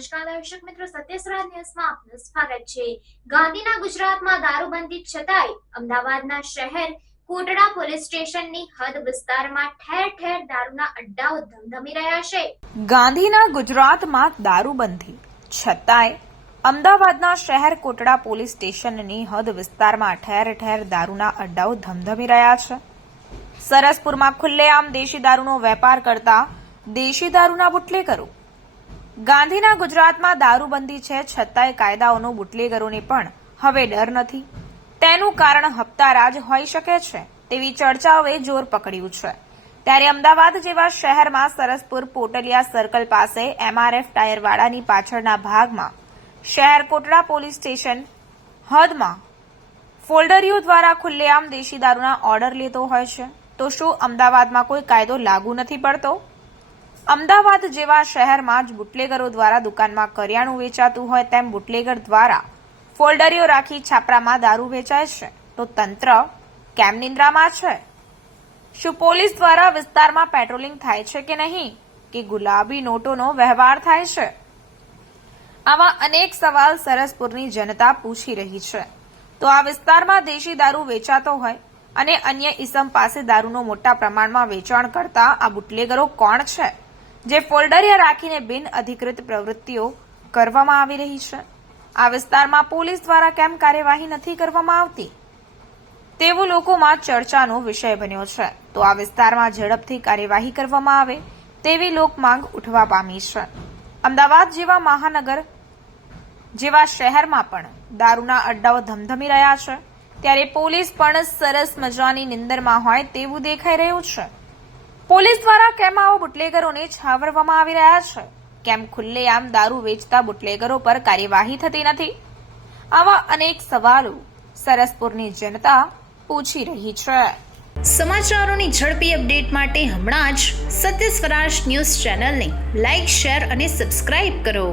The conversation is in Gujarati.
નમસ્કાર દર્શક મિત્રો સત્યસ્રાજ ન્યૂઝમાં આપનું સ્વાગત છે. ગાંધીના ગુજરાતમાં દારૂબંધી છતાંય અમદાવાદના શહેર કોટડા પોલીસ સ્ટેશનની હદ વિસ્તારમાં ઠેર ઠેર દારૂના અડ્ડાઓ ધમધમી રહ્યા છે. ગાંધીના ગુજરાતમાં દારૂબંધી છતાંય અમદાવાદના શહેર કોટડા પોલીસ સ્ટેશનની હદ વિસ્તારમાં ઠેર ઠેર દારૂના અડ્ડાઓ ધમધમી રહ્યા છે. સરસપુરમાં ખુલ્લેઆમ દેશી દારૂનો વેપાર કરતા દેશી દારૂના બુટલેગરો ગાંધીના ગુજરાતમાં દારૂબંધી છે, છતાંય કાયદાઓનો બુટલેગરોને પણ હવે ડર નથી. તેનું કારણ હપ્તારાજ હોઈ શકે છે, તેવી ચર્ચાઓએ જોર પકડ્યું છે. ત્યારે અમદાવાદ જેવા શહેરમાં સરસપુર પોટલિયા સર્કલ પાસે એમઆરએફ ટાયરવાળાની પાછળના ભાગમાં શહેર કોટડા પોલીસ સ્ટેશન હદમાં ફોલ્ડરીઓ દ્વારા ખુલ્લેઆમ દેશી દારૂના ઓર્ડર લેતો હોય છે. તો શું અમદાવાદમાં કોઈ કાયદો લાગુ નથી પડતો? અમદાવાદ જેવા શહેરમાં જ બુટલેગરો દ્વારા દુકાનમાં કરિયાણું વેચાતું હોય તેમ બુટલેગર દ્વારા ફોલ્ડરીઓ રાખી છાપરામાં દારૂ વેચાય છે. તો તંત્ર કેમ નિંદ્રામાં છે? શું પોલીસ દ્વારા વિસ્તારમાં પેટ્રોલિંગ થાય છે કે નહીં? કે ગુલાબી નોટોનો વ્યવહાર થાય છે? આવા અનેક સવાલ સરસપુરની જનતા પૂછી રહી છે. તો આ વિસ્તારમાં દેશી દારૂ વેચાતો હોય અને અન્ય ઇસમ પાસે દારૂનો મોટા પ્રમાણમાં વેચાણ કરતા આ બુટલેગરો કોણ છે? જે ફોલ્ડરિયા રાખીને બિન અધિકૃત પ્રવૃત્તિઓ કરવામાં આવી રહી છે. આ વિસ્તારમાં પોલીસ દ્વારા કેમ કાર્યવાહી નથી કરવામાં આવતી? તેવું લોકોમાં ચર્ચાનો વિષય બન્યો છે. તો આ વિસ્તારમાં ઝડપથી કાર્યવાહી કરવામાં આવે તેવી લોકમાંગ ઉઠવા પામી છે. અમદાવાદ જેવા મહાનગર જેવા શહેરમાં પણ દારૂના અડ્ડાઓ ધમધમી રહ્યા છે. ત્યારે પોલીસ પણ સરસ મજાની નિંદરમાં હોય તેવું દેખાઈ રહ્યું છે. પોલીસ દ્વારા કેમ આવો બુટલેગરોને છાવરવામાં આવી રહ્યા છે. કેમ ખુલ્લેઆમ દારૂ વેચતા બુટલેગરો પર કાર્યવાહી થતી નથી? આવા અનેક સવાલો સરસપુરની જનતા પૂછી રહી છે. સમાચારોની ઝડપી અપડેટ માટે હમણાં જ સત્ય સ્વરાજ ન્યૂઝ ચેનલને લાઇક શેર અને સબસ્ક્રાઇબ કરો.